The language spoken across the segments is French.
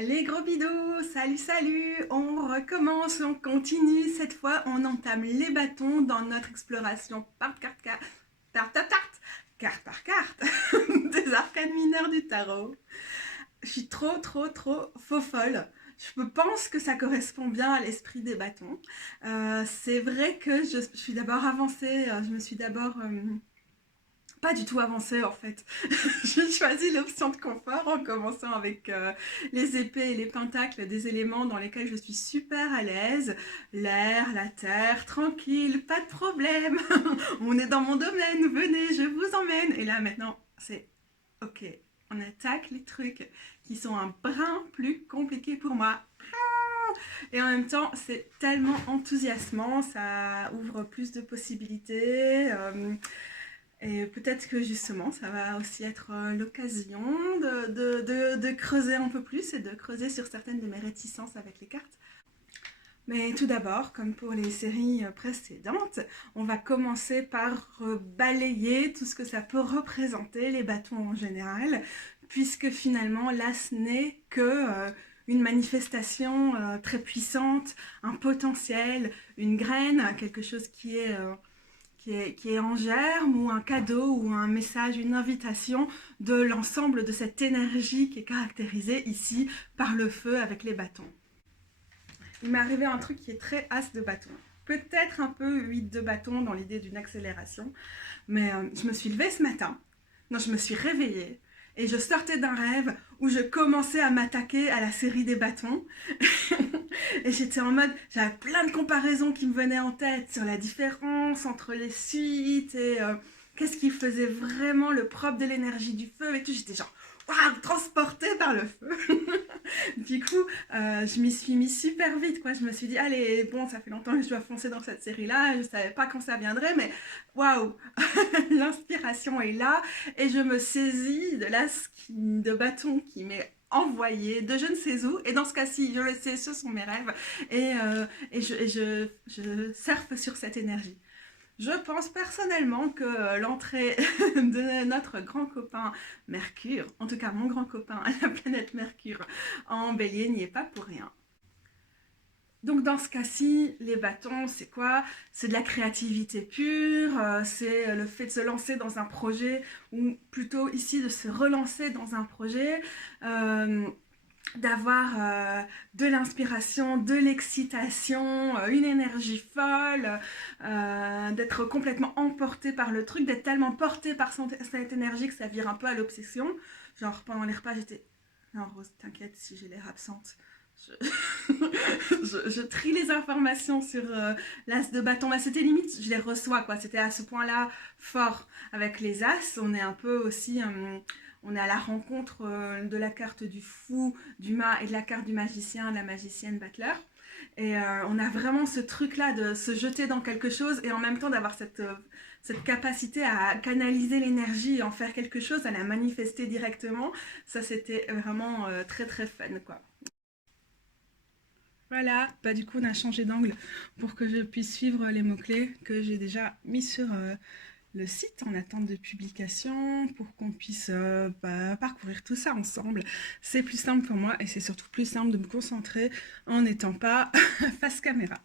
Les gros bidoux, salut salut, on recommence, on continue, cette fois on entame les bâtons dans notre exploration carte par carte, des arcanes mineures du tarot. Je suis trop faux folle. Je pense que ça correspond bien à l'esprit des bâtons. C'est vrai que je suis d'abord avancée, je me suis d'abord pas du tout avancée en fait. J'ai choisi l'option de confort en commençant avec les épées et les pentacles, des éléments dans lesquels je suis super à l'aise. L'air, la terre, tranquille, pas de problème. On est dans mon domaine, venez, je vous emmène. Et là maintenant, c'est ok, on attaque les trucs qui sont un brin plus compliqués pour moi. Et en même temps, c'est tellement enthousiasmant, ça ouvre plus de possibilités. Et peut-être que justement, ça va aussi être l'occasion de creuser un peu plus et de creuser sur certaines de mes réticences avec les cartes. Mais tout d'abord, comme pour les séries précédentes, on va commencer par balayer tout ce que ça peut représenter, les bâtons en général, puisque finalement, là, ce n'est que une manifestation très puissante, un potentiel, une graine, quelque chose qui est en germe, ou un cadeau, ou un message, une invitation de l'ensemble de cette énergie qui est caractérisée ici par le feu avec les bâtons. Il m'est arrivé un truc qui est très as de bâton. Peut-être un peu 8 de bâton dans l'idée d'une accélération, mais je me suis levée ce matin, non, je me suis réveillée, et je sortais d'un rêve où je commençais à m'attaquer à la série des bâtons. Et j'étais en mode, j'avais plein de comparaisons qui me venaient en tête sur la différence entre les suites et qu'est-ce qui faisait vraiment le propre de l'énergie du feu et tout. J'étais genre, waouh, transportée par le feu. Du coup, je m'y suis mis super vite, quoi. Je me suis dit, allez, bon, ça fait longtemps que je dois foncer dans cette série-là. Je savais pas quand ça viendrait, mais waouh, l'inspiration est là. Et je me saisis de l'as de bâton qui m'est envoyé de je ne sais où. Et dans ce cas-ci, je le sais, ce sont mes rêves. Et je surfe sur cette énergie. Je pense personnellement que l'entrée de notre grand copain Mercure, en tout cas mon grand copain à la planète Mercure en bélier, n'y est pas pour rien. Donc dans ce cas-ci, les bâtons, c'est quoi? C'est de la créativité pure, c'est le fait de se lancer dans un projet, ou plutôt ici de se relancer dans un projet, d'avoir de l'inspiration, de l'excitation, une énergie folle, d'être complètement emporté par le truc, d'être tellement porté par cette énergie que ça vire un peu à l'obsession. Genre pendant les repas, j'étais non Rose, t'inquiète si j'ai l'air absente. Je trie les informations sur l'as de bâton. Mais c'était limite, je les reçois, quoi. C'était à ce point-là fort. Avec les as, on est un peu aussi... on est à la rencontre de la carte du fou, du mât et de la carte du magicien, de la magicienne Battler. Et on a vraiment ce truc-là de se jeter dans quelque chose et en même temps d'avoir cette capacité à canaliser l'énergie et en faire quelque chose, à la manifester directement. Ça, c'était vraiment très fun, quoi. Voilà, bah du coup on a changé d'angle pour que je puisse suivre les mots-clés que j'ai déjà mis sur le site en attente de publication pour qu'on puisse parcourir tout ça ensemble. C'est plus simple pour moi et c'est surtout plus simple de me concentrer en n'étant pas face caméra.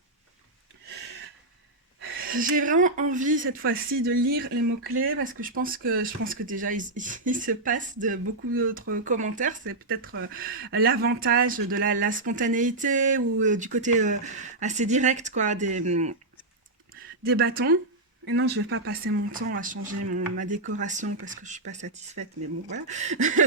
J'ai vraiment envie cette fois-ci de lire les mots-clés parce que je pense que déjà il se passe de beaucoup d'autres commentaires. C'est peut-être l'avantage de la spontanéité ou du côté assez direct quoi, des bâtons. Et non, je vais pas passer mon temps à changer ma décoration parce que je suis pas satisfaite, mais bon, voilà.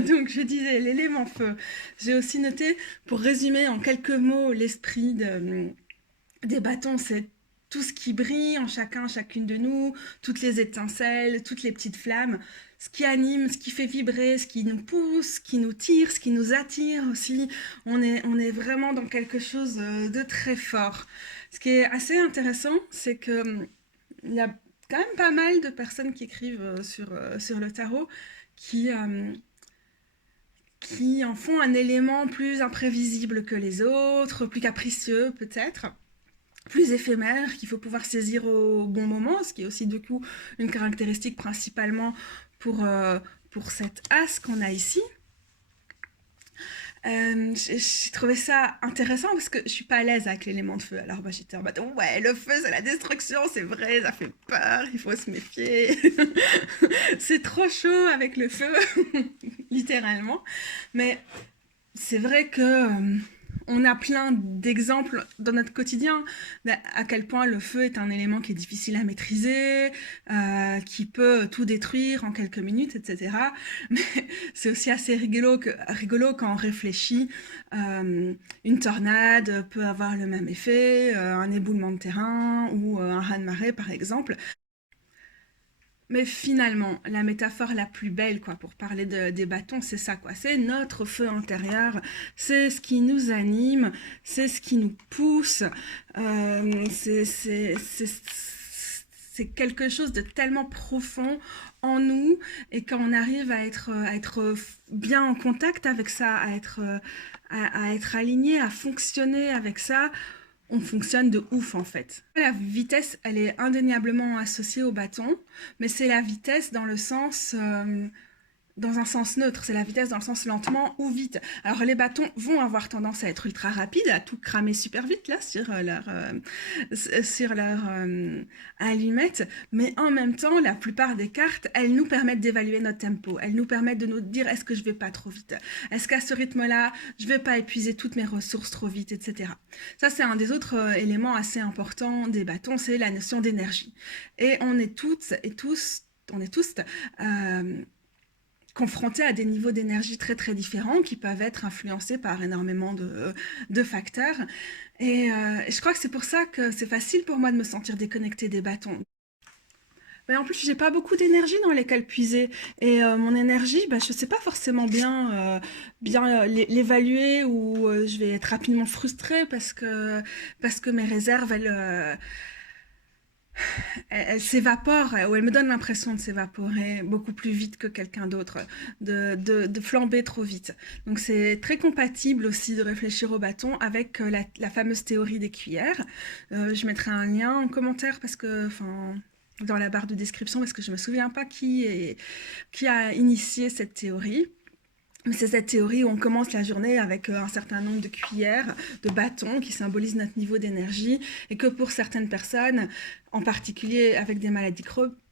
Donc, je disais l'élément feu. J'ai aussi noté, pour résumer en quelques mots l'esprit des bâtons, c'est tout ce qui brille en chacune de nous, toutes les étincelles, toutes les petites flammes, ce qui anime, ce qui fait vibrer, ce qui nous pousse, ce qui nous tire, ce qui nous attire aussi. On est vraiment dans quelque chose de très fort. Ce qui est assez intéressant, c'est que il y a quand même pas mal de personnes qui écrivent sur le tarot qui, qui en font un élément plus imprévisible que les autres, plus capricieux peut-être, plus éphémère, qu'il faut pouvoir saisir au bon moment, ce qui est aussi du coup une caractéristique principalement pour cette as qu'on a ici. J'ai trouvé ça intéressant parce que je suis pas à l'aise avec l'élément de feu. Alors moi j'étais en mode ouais, le feu c'est la destruction, c'est vrai, ça fait peur, il faut se méfier. C'est trop chaud avec le feu, littéralement. Mais c'est vrai que on a plein d'exemples dans notre quotidien à quel point le feu est un élément qui est difficile à maîtriser, qui peut tout détruire en quelques minutes, etc. Mais c'est aussi assez rigolo quand on réfléchit. Une tornade peut avoir le même effet, un éboulement de terrain ou un raz-de-marée par exemple. Mais finalement, la métaphore la plus belle, quoi, pour parler des bâtons, c'est ça, quoi. C'est notre feu intérieur, c'est ce qui nous anime, c'est ce qui nous pousse. C'est quelque chose de tellement profond en nous, et quand on arrive à être bien en contact avec ça, à être aligné, à fonctionner avec ça, on fonctionne de ouf en fait. La vitesse, elle est indéniablement associée au bâton, mais c'est la vitesse dans un sens neutre, c'est la vitesse dans le sens lentement ou vite. Alors les bâtons vont avoir tendance à être ultra rapides, à tout cramer super vite là sur leur allumette, mais en même temps, la plupart des cartes, elles nous permettent d'évaluer notre tempo, elles nous permettent de nous dire est-ce que je vais pas trop vite, est-ce qu'à ce rythme-là, je vais pas épuiser toutes mes ressources trop vite, etc. Ça, c'est un des autres éléments assez importants des bâtons, c'est la notion d'énergie. Et on est toutes et tous, on est tous confrontés à des niveaux d'énergie très très différents qui peuvent être influencés par énormément de facteurs. Je crois que c'est pour ça que c'est facile pour moi de me sentir déconnectée des bâtons. Mais en plus, j'ai pas beaucoup d'énergie dans lesquelles puiser. Et mon énergie, bah, je sais pas forcément bien l'évaluer ou je vais être rapidement frustrée parce que mes réserves, elle s'évapore, ou elle me donne l'impression de s'évaporer beaucoup plus vite que quelqu'un d'autre, de flamber trop vite. Donc c'est très compatible aussi de réfléchir au bâton avec la fameuse théorie des cuillères. Je mettrai un lien en commentaire parce que, enfin, dans la barre de description parce que je me souviens pas qui a initié cette théorie. C'est cette théorie où on commence la journée avec un certain nombre de cuillères, de bâtons qui symbolisent notre niveau d'énergie et que pour certaines personnes, en particulier avec des maladies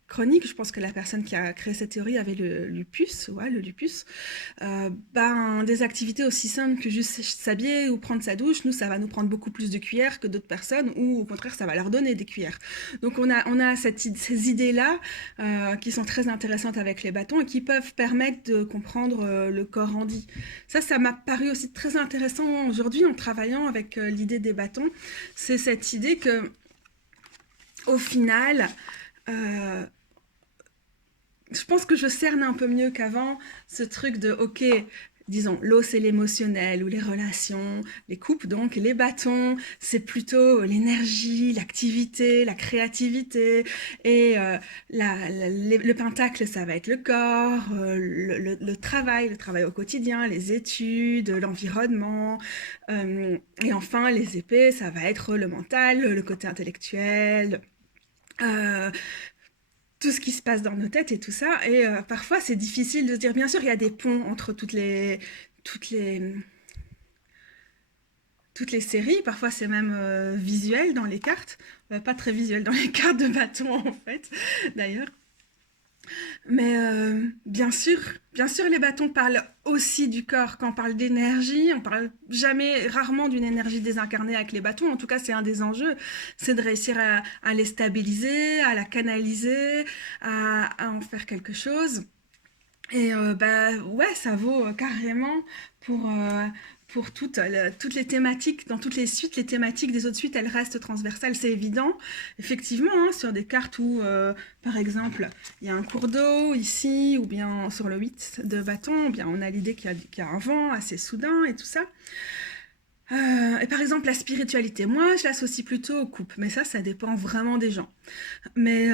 chroniques, je pense que la personne qui a créé cette théorie avait le lupus, ouais, le lupus, des activités aussi simples que juste s'habiller ou prendre sa douche, nous, ça va nous prendre beaucoup plus de cuillères que d'autres personnes ou au contraire, ça va leur donner des cuillères. Donc on a ces idées-là qui sont très intéressantes avec les bâtons et qui peuvent permettre de comprendre le corps rendu. Ça m'a paru aussi très intéressant aujourd'hui en travaillant avec l'idée des bâtons. C'est cette idée que, au final, je pense que je cerne un peu mieux qu'avant ce truc de ok, disons, l'eau c'est l'émotionnel ou les relations, les coupes donc, les bâtons, c'est plutôt l'énergie, l'activité, la créativité, et le pentacle ça va être le corps, le travail au quotidien, les études, l'environnement, et enfin les épées ça va être le mental, le côté intellectuel. Euh, tout ce qui se passe dans nos têtes et tout ça. Et parfois, c'est difficile de se dire, bien sûr, il y a des ponts entre toutes les, toutes les séries. Parfois, c'est même visuel dans les cartes. Pas très visuel dans les cartes de bâton, en fait, d'ailleurs. Mais bien sûr, les bâtons parlent aussi du corps. Quand on parle d'énergie, on parle rarement d'une énergie désincarnée avec les bâtons. En tout cas, c'est un des enjeux, c'est de réussir à les stabiliser, à la canaliser, à en faire quelque chose. Et bah ouais, ça vaut carrément pour, euh, pour toutes les thématiques, dans toutes les suites, les thématiques des autres suites, elles restent transversales, c'est évident. Effectivement, hein, sur des cartes où, par exemple, il y a un cours d'eau ici, ou bien sur le 8 de bâton, bien on a l'idée qu'il y a un vent assez soudain et tout ça. Et par exemple, la spiritualité, moi, je l'associe plutôt aux coupes, mais ça dépend vraiment des gens. Mais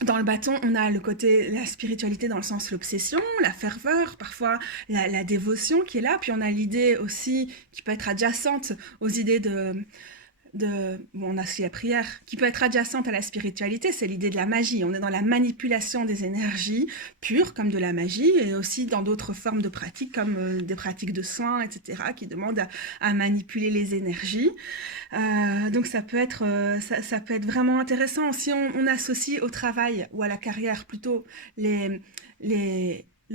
dans le bâton, on a le côté, la spiritualité dans le sens l'obsession, la ferveur, parfois la dévotion qui est là. Puis on a l'idée aussi qui peut être adjacente aux idées bon, on a aussi la prière, qui peut être adjacente à la spiritualité, c'est l'idée de la magie. On est dans la manipulation des énergies pures, comme de la magie, et aussi dans d'autres formes de pratiques, comme des pratiques de soins, etc., qui demandent à manipuler les énergies. Donc ça peut être vraiment intéressant si on associe au travail ou à la carrière plutôt le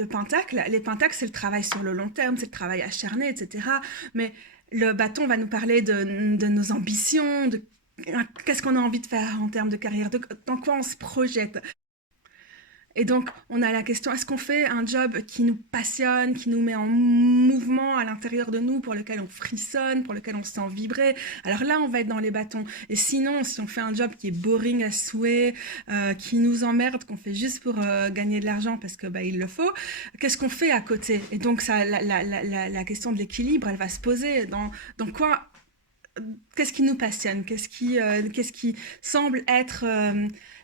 pentacle. Les pentacles, c'est le travail sur le long terme, c'est le travail acharné, etc. Mais le bâton va nous parler de nos ambitions, de qu'est-ce qu'on a envie de faire en termes de carrière, dans quoi on se projette. Et donc, on a la question, est-ce qu'on fait un job qui nous passionne, qui nous met en mouvement à l'intérieur de nous, pour lequel on frissonne, pour lequel on se sent vibrer? Alors là, on va être dans les bâtons. Et sinon, si on fait un job qui est boring à souhait, qui nous emmerde, qu'on fait juste pour gagner de l'argent parce que il le faut, qu'est-ce qu'on fait à côté? Et donc, ça, la question de l'équilibre, elle va se poser. Dans quoi qu'est-ce qui nous passionne, qu'est-ce qui semble être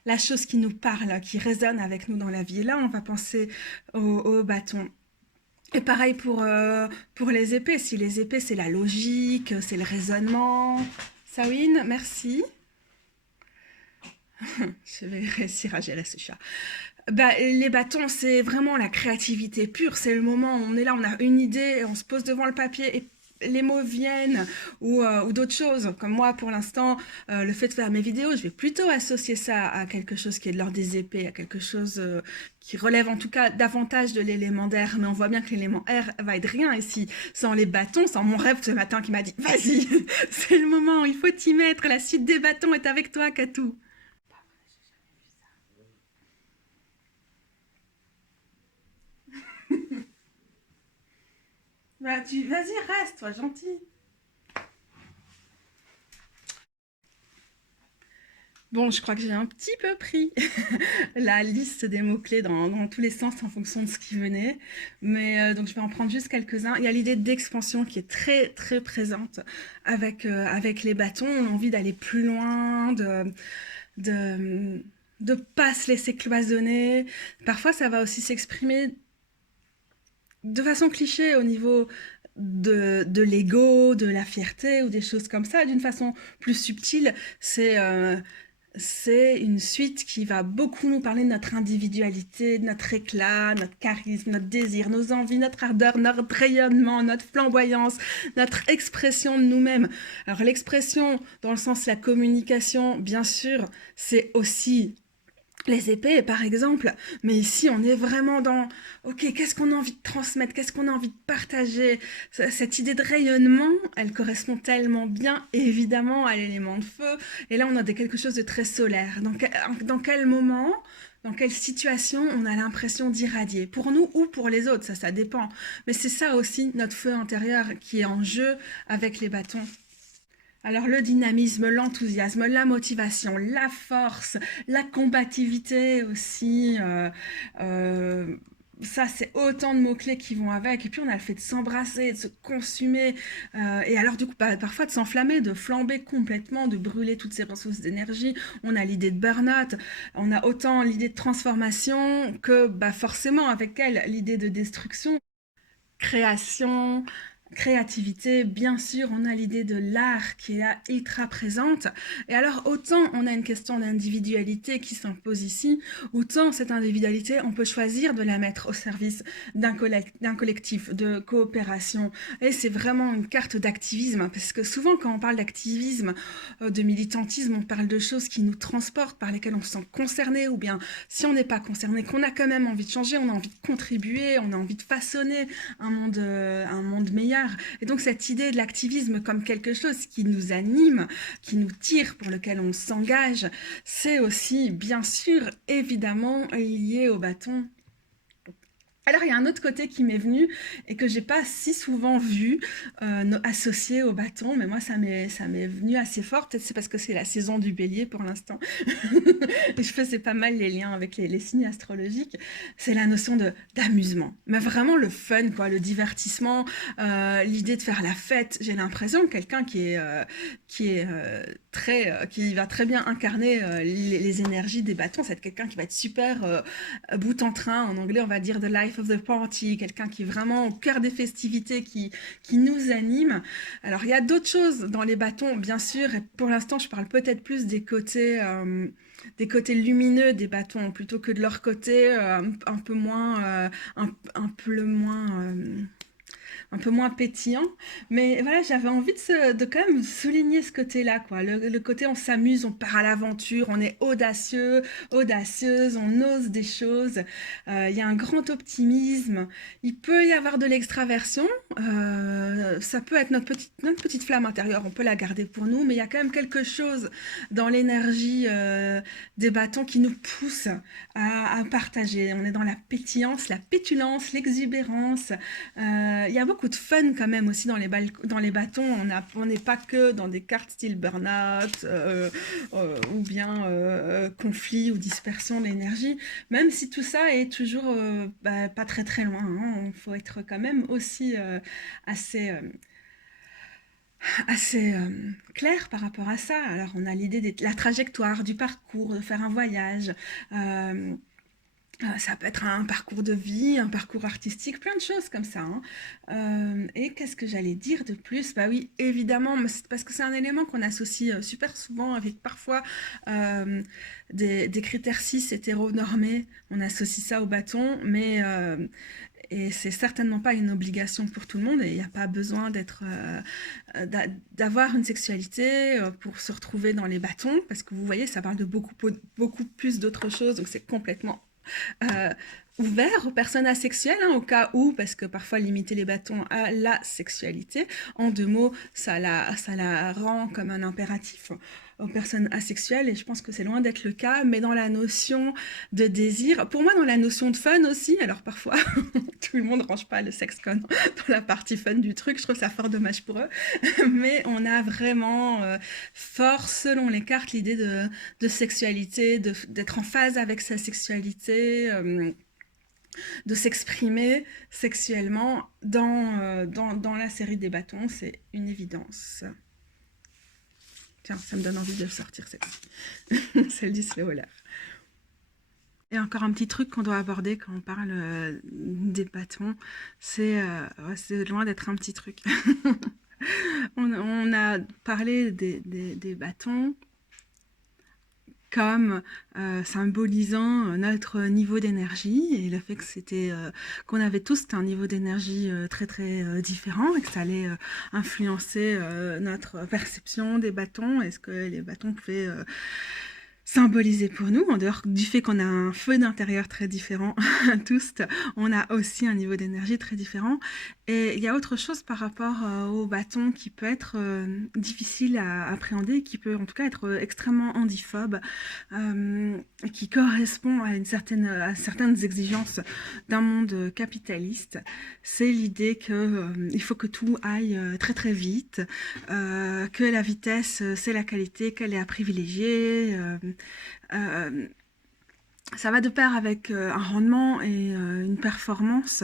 la chose qui nous parle, qui résonne avec nous dans la vie. Et là, on va penser au bâton. Et pareil pour les épées. Si les épées, c'est la logique, c'est le raisonnement. Sawin, merci. Je vais réussir à gérer ce chat. Les bâtons, c'est vraiment la créativité pure. C'est le moment où on est là, on a une idée, on se pose devant le papier et les mots viennent, ou d'autres choses. Comme moi, pour l'instant, le fait de faire mes vidéos, je vais plutôt associer ça à quelque chose qui est de l'ordre des épées, à quelque chose qui relève en tout cas davantage de l'élément d'air. Mais on voit bien que l'élément air va être rien ici. Sans les bâtons, sans mon rêve ce matin qui m'a dit « Vas-y, c'est le moment, il faut t'y mettre, la suite des bâtons est avec toi, Katou !» Vas-y, reste, sois gentil. Bon, je crois que j'ai un petit peu pris la liste des mots-clés dans tous les sens en fonction de ce qui venait. Mais donc, je vais en prendre juste quelques-uns. Il y a l'idée d'expansion qui est très, très présente avec les bâtons. On a envie d'aller plus loin, de pas se laisser cloisonner. Parfois, ça va aussi s'exprimer de façon cliché au niveau de l'ego, de la fierté ou des choses comme ça. D'une façon plus subtile, c'est une suite qui va beaucoup nous parler de notre individualité, de notre éclat, notre charisme, notre désir, nos envies, notre ardeur, notre rayonnement, notre flamboyance, notre expression de nous-mêmes. Alors l'expression dans le sens de la communication, bien sûr, c'est aussi les épées, par exemple, mais ici, on est vraiment dans, ok, qu'est-ce qu'on a envie de transmettre, qu'est-ce qu'on a envie de partager. Cette idée de rayonnement, elle correspond tellement bien, évidemment, à l'élément de feu. Et là, on a quelque chose de très solaire. Dans quel moment, dans quelle situation on a l'impression d'irradier, pour nous ou pour les autres, ça dépend. Mais c'est ça aussi, notre feu intérieur, qui est en jeu avec les bâtons. Alors le dynamisme, l'enthousiasme, la motivation, la force, la combativité aussi, ça c'est autant de mots-clés qui vont avec. Et puis on a le fait de s'embrasser, de se consumer, et alors du coup parfois de s'enflammer, de flamber complètement, de brûler toutes ces ressources d'énergie. On a l'idée de burn-out, on a autant l'idée de transformation que forcément avec elle l'idée de destruction, création, créativité, bien sûr, on a l'idée de l'art qui est là ultra présente. Et alors, autant on a une question d'individualité qui s'impose ici, autant cette individualité, on peut choisir de la mettre au service d'un collectif, de coopération. Et c'est vraiment une carte d'activisme, parce que souvent, quand on parle d'activisme, de militantisme, on parle de choses qui nous transportent, par lesquelles on se sent concerné, ou bien si on n'est pas concerné, qu'on a quand même envie de changer, on a envie de contribuer, on a envie de façonner un monde meilleur. Et donc cette idée de l'activisme comme quelque chose qui nous anime, qui nous tire, pour lequel on s'engage, c'est aussi bien sûr évidemment lié au bâton. Alors, il y a un autre côté qui m'est venu et que j'ai pas si souvent vu associé au bâton, mais moi, ça m'est venu assez fort. Peut-être c'est parce que c'est la saison du bélier pour l'instant. Et je faisais pas mal les liens avec les signes astrologiques. C'est la notion d'amusement. Mais vraiment le fun, quoi, le divertissement, l'idée de faire la fête. J'ai l'impression que quelqu'un qui est qui va très bien incarner les énergies des bâtons. C'est quelqu'un qui va être super bout en train. En anglais, on va dire the life of the party. Quelqu'un qui est vraiment au cœur des festivités, qui nous anime. Alors, il y a d'autres choses dans les bâtons, bien sûr. Et pour l'instant, je parle peut-être plus des côtés lumineux des bâtons plutôt que de leur côté un peu moins, un peu moins pétillant. Mais voilà, j'avais envie de quand même souligner ce côté-là, quoi. Le côté on s'amuse, on part à l'aventure, on est audacieux, audacieuse, on ose des choses. Il y a un grand optimisme. Il peut y avoir de l'extraversion. Ça peut être notre petite flamme intérieure, on peut la garder pour nous, mais il y a quand même quelque chose dans l'énergie des bâtons qui nous pousse à partager. On est dans la pétillance, la pétulance, l'exubérance. Il y a beaucoup de fun quand même aussi dans les bâtons. On n'est pas que dans des cartes style burn-out ou bien conflit ou dispersion de l'énergie, même si tout ça est toujours pas très très loin. Il faut être quand même aussi assez... assez clair par rapport à ça. Alors on a l'idée de la trajectoire, du parcours, de faire un voyage. Ça peut être un parcours de vie, un parcours artistique, plein de choses comme ça. Et qu'est-ce que j'allais dire de plus? Bah oui, évidemment, parce que c'est un élément qu'on associe super souvent avec parfois des critères cis hétéronormés. On associe ça au bâton, mais et c'est certainement pas une obligation pour tout le monde. Et il n'y a pas besoin d'avoir une sexualité pour se retrouver dans les bâtons, parce que vous voyez, ça parle de beaucoup plus d'autres choses. Donc c'est complètement euh, ouvert aux personnes asexuelles, au cas où, parce que parfois limiter les bâtons à la sexualité, en deux mots, ça la rend comme un impératif aux personnes asexuelles, et je pense que c'est loin d'être le cas, mais dans la notion de désir, pour moi dans la notion de fun aussi, alors parfois tout le monde range pas le sexe dans la partie fun du truc, je trouve ça fort dommage pour eux, mais on a vraiment fort, selon les cartes, l'idée de sexualité, d'être en phase avec sa sexualité, de s'exprimer sexuellement dans la série des bâtons, c'est une évidence. Tiens, ça me donne envie de sortir celle-ci, celle du slow roller. Et encore un petit truc qu'on doit aborder quand on parle des bâtons, c'est loin d'être un petit truc. on a parlé des bâtons comme symbolisant notre niveau d'énergie et le fait que qu'on avait tous un niveau d'énergie très très différent et que ça allait influencer notre perception des bâtons. Est-ce que les bâtons pouvaient symboliser pour nous, en dehors du fait qu'on a un feu d'intérieur très différent tous, on a aussi un niveau d'énergie très différent. Et il y a autre chose par rapport au bâton qui peut être difficile à appréhender, qui peut en tout cas être extrêmement handiphobe, qui correspond à certaines exigences d'un monde capitaliste. C'est l'idée qu'il faut que tout aille très très vite, que la vitesse c'est la qualité, qu'elle est à privilégier. Ça va de pair avec un rendement et une performance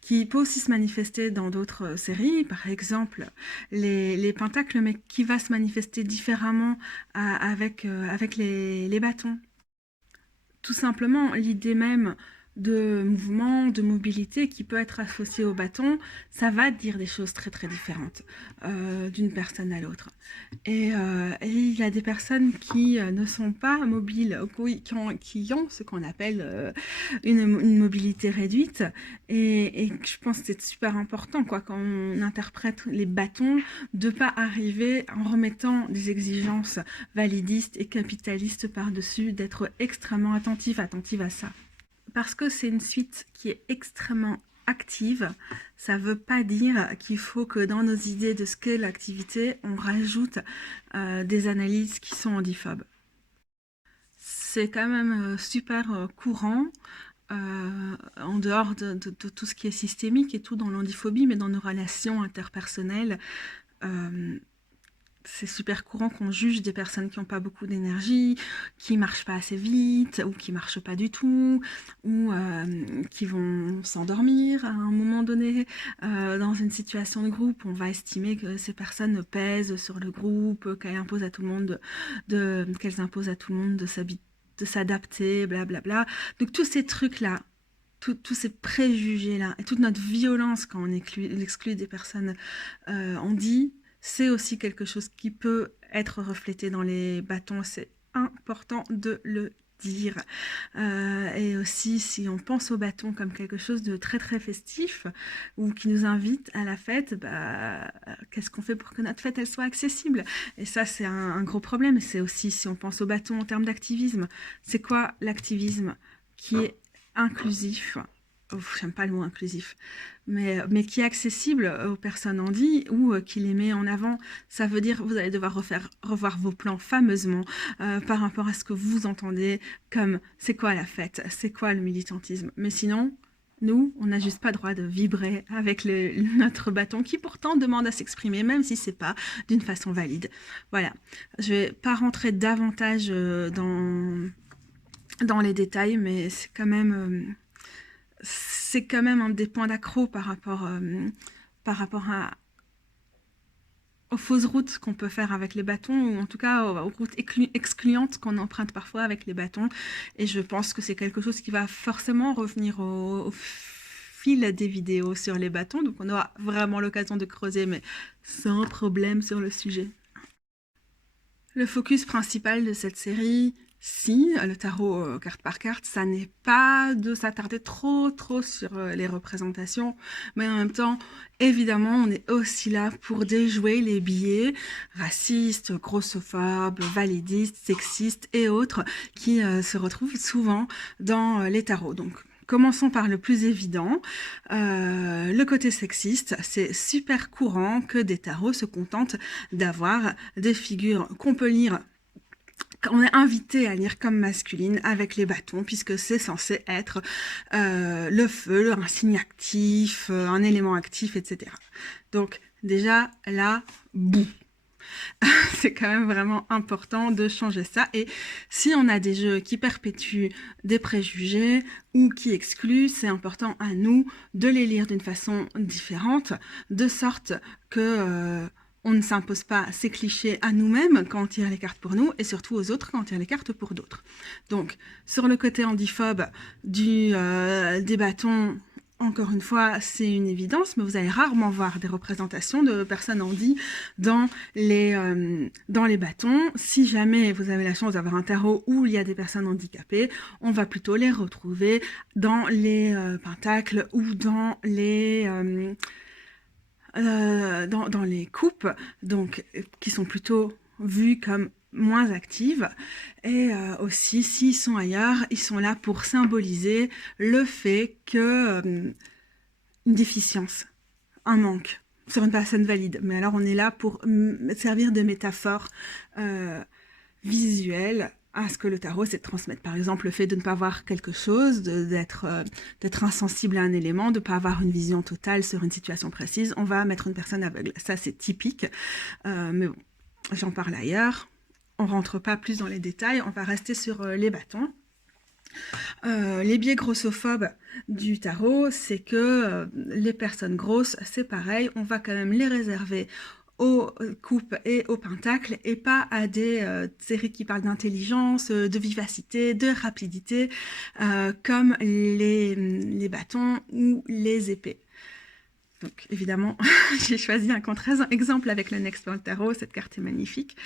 qui peut aussi se manifester dans d'autres séries, par exemple les pentacles, mais qui va se manifester différemment avec les bâtons. Tout simplement, l'idée même de mouvement, de mobilité qui peut être associée au bâton, ça va dire des choses très très différentes d'une personne à l'autre. Et il y a des personnes qui ne sont pas mobiles, qui ont ce qu'on appelle une mobilité réduite. Et je pense que c'est super important quoi, quand on interprète les bâtons, de ne pas arriver en remettant des exigences validistes et capitalistes par-dessus, d'être extrêmement attentive à ça. Parce que c'est une suite qui est extrêmement active, ça ne veut pas dire qu'il faut que dans nos idées de ce qu'est l'activité, on rajoute des analyses qui sont handiphobes. C'est quand même super courant, en dehors de tout ce qui est systémique et tout dans l'handiphobie, mais dans nos relations interpersonnelles, c'est super courant qu'on juge des personnes qui n'ont pas beaucoup d'énergie, qui marchent pas assez vite, ou qui marchent pas du tout, ou qui vont s'endormir à un moment donné. Dans une situation de groupe, on va estimer que ces personnes pèsent sur le groupe, qu'elles imposent à tout le monde qu'elles imposent à tout le monde de s'adapter, blablabla. Donc tous ces trucs-là, tous ces préjugés-là, et toute notre violence quand on exclut des personnes handies, c'est aussi quelque chose qui peut être reflété dans les bâtons. C'est important de le dire. Et aussi, si on pense au bâton comme quelque chose de très très festif ou qui nous invite à la fête, qu'est-ce qu'on fait pour que notre fête elle soit accessible? Et ça, c'est un gros problème. Et c'est aussi, si on pense au bâton en termes d'activisme, c'est quoi l'activisme qui est inclusif? J'aime pas le mot inclusif, mais qui est accessible aux personnes handies ou qui les met en avant. Ça veut dire vous allez devoir revoir vos plans fameusement par rapport à ce que vous entendez comme c'est quoi la fête, c'est quoi le militantisme. Mais sinon, nous, on n'a juste pas le droit de vibrer avec notre bâton qui pourtant demande à s'exprimer, même si c'est pas d'une façon valide. Voilà, je vais pas rentrer davantage dans les détails, mais c'est quand même un des points d'accro par rapport aux fausses routes qu'on peut faire avec les bâtons, ou en tout cas aux routes excluantes qu'on emprunte parfois avec les bâtons. Et je pense que c'est quelque chose qui va forcément revenir au fil des vidéos sur les bâtons. Donc on aura vraiment l'occasion de creuser, mais sans problème sur le sujet. Le focus principal de cette série, si, le tarot carte par carte, ça n'est pas de s'attarder trop sur les représentations, mais en même temps, évidemment, on est aussi là pour déjouer les biais racistes, grossophobes, validistes, sexistes et autres qui se retrouvent souvent dans les tarots. Donc, commençons par le plus évident, le côté sexiste. C'est super courant que des tarots se contentent d'avoir des figures qu'on peut lire, on est invité à lire comme masculine avec les bâtons, puisque c'est censé être le feu, un signe actif, un élément actif, etc. Donc déjà, là, bouh. C'est quand même vraiment important de changer ça. Et si on a des jeux qui perpétuent des préjugés ou qui excluent, c'est important à nous de les lire d'une façon différente, de sorte que on ne s'impose pas ces clichés à nous-mêmes quand on tire les cartes pour nous, et surtout aux autres quand on tire les cartes pour d'autres. Donc, sur le côté handiphobe des bâtons, encore une fois, c'est une évidence, mais vous allez rarement voir des représentations de personnes handies dans les bâtons. Si jamais vous avez la chance d'avoir un tarot où il y a des personnes handicapées, on va plutôt les retrouver dans les pentacles ou dans les coupes, donc qui sont plutôt vues comme moins actives. Et aussi, s'ils sont ailleurs, ils sont là pour symboliser le fait que une déficience, un manque sur une personne valide. Mais alors on est là pour servir de métaphore visuelle à ce que le tarot, c'est de transmettre. Par exemple, le fait de ne pas voir quelque chose, d'être insensible à un élément, de ne pas avoir une vision totale sur une situation précise. On va mettre une personne aveugle. Ça, c'est typique. Mais bon, j'en parle ailleurs. On ne rentre pas plus dans les détails. On va rester sur les bâtons. Les biais grossophobes du tarot, c'est que les personnes grosses, c'est pareil. On va quand même les réserver aux coupes et aux pentacles, et pas à des séries qui parlent d'intelligence, de vivacité, de rapidité, comme les bâtons ou les épées. Donc évidemment, j'ai choisi un contre-exemple avec le Next World Tarot, cette carte est magnifique.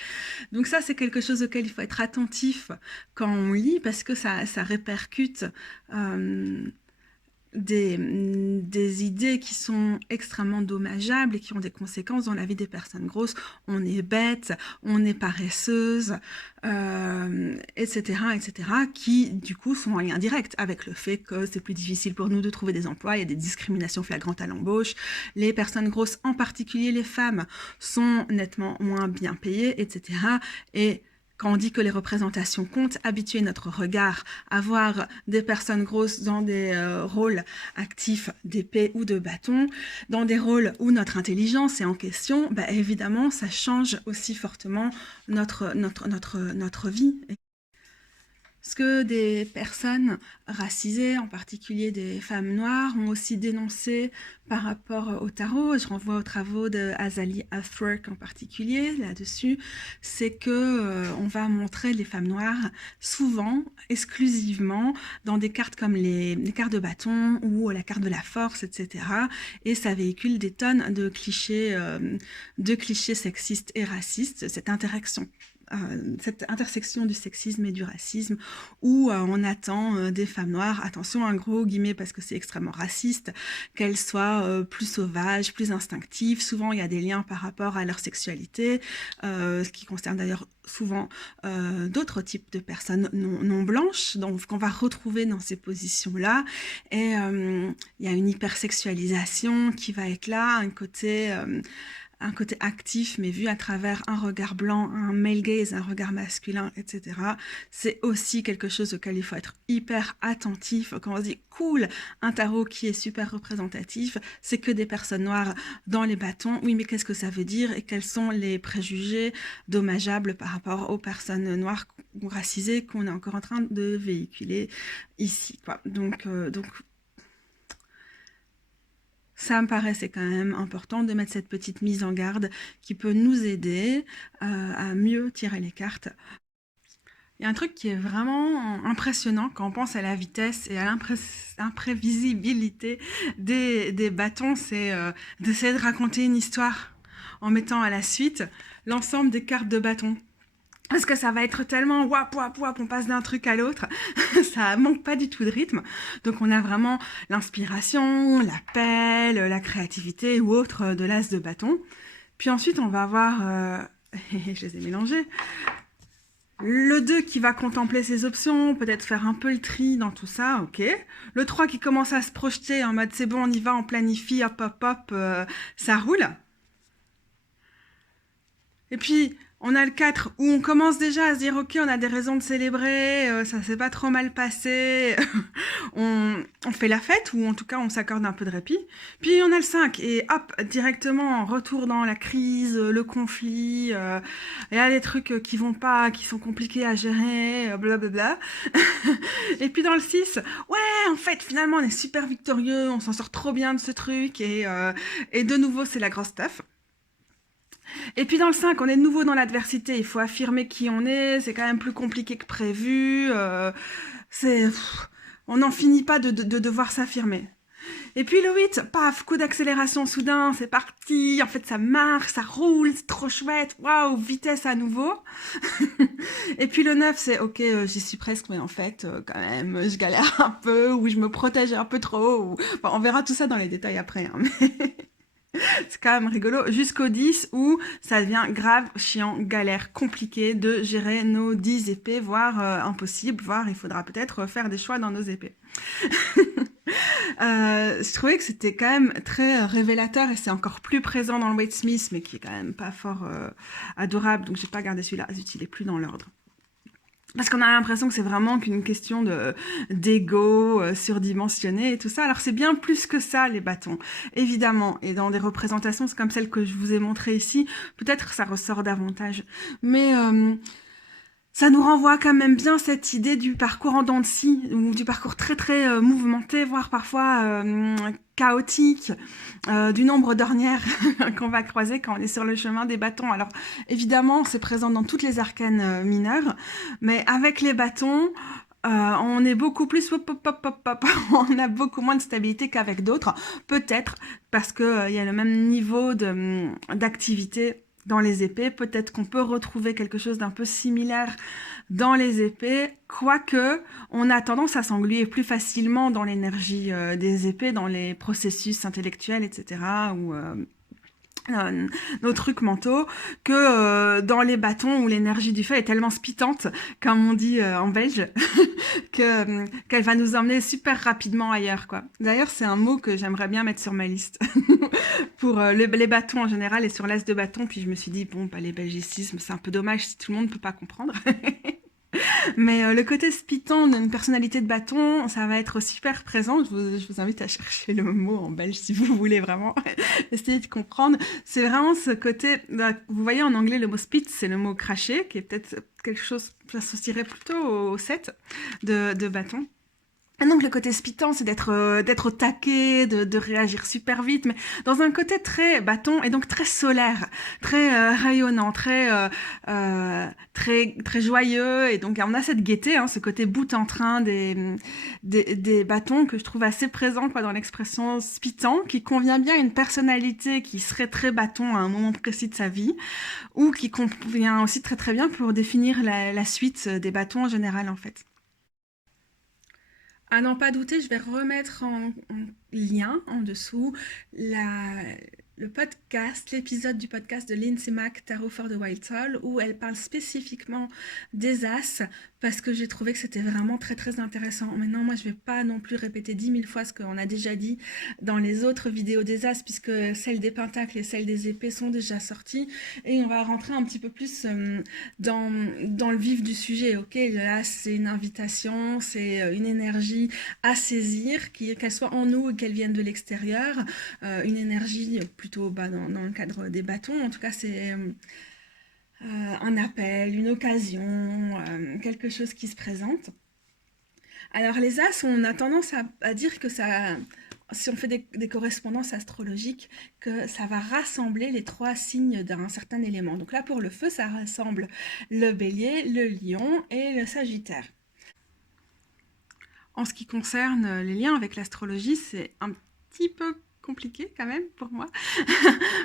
Donc ça, c'est quelque chose auquel il faut être attentif quand on lit, parce que ça répercute des idées qui sont extrêmement dommageables et qui ont des conséquences dans la vie des personnes grosses. On est bête, on est paresseuse, etc., qui du coup sont en lien direct avec le fait que c'est plus difficile pour nous de trouver des emplois, il y a des discriminations flagrantes à l'embauche, les personnes grosses, en particulier les femmes, sont nettement moins bien payées, etc. Et quand on dit que les représentations comptent, habituer notre regard à voir des personnes grosses dans des rôles actifs d'épée ou de bâton, dans des rôles où notre intelligence est en question, bah, évidemment, ça change aussi fortement notre vie. Parce que des personnes racisées, en particulier des femmes noires, ont aussi dénoncé par rapport au tarot, je renvoie aux travaux de Azalee Athwork en particulier là-dessus, c'est que on va montrer les femmes noires souvent, exclusivement, dans des cartes comme les cartes de bâton ou la carte de la force, etc. Et ça véhicule des tonnes de clichés sexistes et racistes, cette intersection du sexisme et du racisme où on attend des femmes noires, attention un gros guillemets parce que c'est extrêmement raciste, qu'elles soient plus sauvages, plus instinctives. Souvent il y a des liens par rapport à leur sexualité, ce qui concerne d'ailleurs souvent d'autres types de personnes non blanches, donc qu'on va retrouver dans ces positions-là. Et il y a une hypersexualisation qui va être là, un côté actif, mais vu à travers un regard blanc, un male gaze, un regard masculin, etc. C'est aussi quelque chose auquel il faut être hyper attentif. Quand on se dit « cool, un tarot qui est super représentatif, c'est que des personnes noires dans les bâtons », oui, mais qu'est-ce que ça veut dire et quels sont les préjugés dommageables par rapport aux personnes noires ou racisées qu'on est encore en train de véhiculer ici, quoi. Donc ça me paraissait quand même important de mettre cette petite mise en garde qui peut nous aider à mieux tirer les cartes. Il y a un truc qui est vraiment impressionnant quand on pense à la vitesse et à l'imprévisibilité des bâtons, c'est d'essayer de raconter une histoire en mettant à la suite l'ensemble des cartes de bâton. Parce que ça va être tellement wap, on passe d'un truc à l'autre, ça manque pas du tout de rythme. Donc on a vraiment l'inspiration, l'appel, la créativité ou autre de l'as de bâton. Puis ensuite on va avoir, je les ai mélangés, le 2 qui va contempler ses options, peut-être faire un peu le tri dans tout ça, ok. Le 3 qui commence à se projeter en mode c'est bon, on y va, on planifie, hop, ça roule. Et puis, on a le 4 où on commence déjà à se dire ok, on a des raisons de célébrer, ça s'est pas trop mal passé, on fait la fête ou en tout cas on s'accorde un peu de répit. Puis on a le 5 et hop, directement retour dans la crise, le conflit, il y a des trucs qui vont pas, qui sont compliqués à gérer, blablabla. Et puis dans le 6, ouais, en fait finalement on est super victorieux, on s'en sort trop bien de ce truc et de nouveau c'est la grosse stuff. Et puis dans le 5, on est de nouveau dans l'adversité, il faut affirmer qui on est, c'est quand même plus compliqué que prévu, on n'en finit pas de devoir s'affirmer. Et puis le 8, paf, coup d'accélération soudain, c'est parti, en fait ça marche, ça roule, c'est trop chouette, waouh, vitesse à nouveau. Et puis le 9, c'est ok, j'y suis presque, mais en fait, quand même, je galère un peu, ou je me protège un peu trop, ou... Bon, on verra tout ça dans les détails après, hein, mais... C'est quand même rigolo, jusqu'au 10 où ça devient grave, chiant, galère, compliqué de gérer nos 10 épées, voire impossible, voire il faudra peut-être faire des choix dans nos épées. Je trouvais que c'était quand même très révélateur et c'est encore plus présent dans le Waite Smith, mais qui est quand même pas fort adorable, donc j'ai pas gardé celui-là, zut, il est plus dans l'ordre. Parce qu'on a l'impression que c'est vraiment qu'une question d'ego surdimensionné et tout ça. Alors c'est bien plus que ça, les bâtons, évidemment. Et dans des représentations comme celle que je vous ai montrée ici, peut-être ça ressort davantage. Mais ça nous renvoie quand même bien cette idée du parcours en dents de scie, ou du parcours très très mouvementé, voire parfois chaotique, du nombre d'ornières qu'on va croiser quand on est sur le chemin des bâtons. Alors évidemment, c'est présent dans toutes les arcanes mineures, mais avec les bâtons, on est beaucoup plus on a beaucoup moins de stabilité qu'avec d'autres, peut-être parce que il y a le même niveau d'activité dans les épées, peut-être qu'on peut retrouver quelque chose d'un peu similaire dans les épées, quoique on a tendance à s'engluer plus facilement dans l'énergie des épées, dans les processus intellectuels, etc., nos trucs mentaux, que dans les bâtons où l'énergie du feu est tellement spitante, comme on dit en belge, qu'elle va nous emmener super rapidement ailleurs, quoi. D'ailleurs, c'est un mot que j'aimerais bien mettre sur ma liste pour les bâtons en général et sur l'as de bâton. Puis je me suis dit, bon, bah, les belgicismes, c'est un peu dommage si tout le monde ne peut pas comprendre. Mais le côté spitant d'une personnalité de bâton, ça va être super présent. Je vous invite à chercher le mot en belge si vous voulez vraiment essayer de comprendre. C'est vraiment ce côté... Vous voyez en anglais le mot spit, c'est le mot cracher, qui est peut-être quelque chose que j'associerais plutôt au set de bâton. Et donc le côté spitant, c'est d'être au taquet, de réagir super vite, mais dans un côté très bâton et donc très solaire, très rayonnant, très joyeux. Et donc on a cette gaieté, hein, ce côté bout en train des bâtons que je trouve assez présent quoi, dans l'expression spitant, qui convient bien à une personnalité qui serait très bâton à un moment précis de sa vie, ou qui convient aussi très très bien pour définir la suite des bâtons en général en fait. À n'en pas douter, je vais remettre en lien en dessous le podcast, l'épisode du podcast de Lindsay Mack, Tarot for the Wild Soul, où elle parle spécifiquement des As, parce que j'ai trouvé que c'était vraiment très très intéressant. Maintenant, moi, je ne vais pas non plus répéter 10 000 fois ce qu'on a déjà dit dans les autres vidéos des As, puisque celles des Pentacles et celles des Épées sont déjà sorties, et on va rentrer un petit peu plus dans le vif du sujet. Ok, là, c'est une invitation, c'est une énergie à saisir, qu'elle soit en nous ou qu'elle vienne de l'extérieur, une énergie plutôt dans le cadre des bâtons, en tout cas c'est un appel, une occasion, quelque chose qui se présente. Alors les As, on a tendance à dire que ça, si on fait des correspondances astrologiques, que ça va rassembler les 3 signes d'un certain élément. Donc là pour le feu, ça rassemble le Bélier, le Lion et le Sagittaire. En ce qui concerne les liens avec l'astrologie, c'est un petit peu compliqué quand même pour moi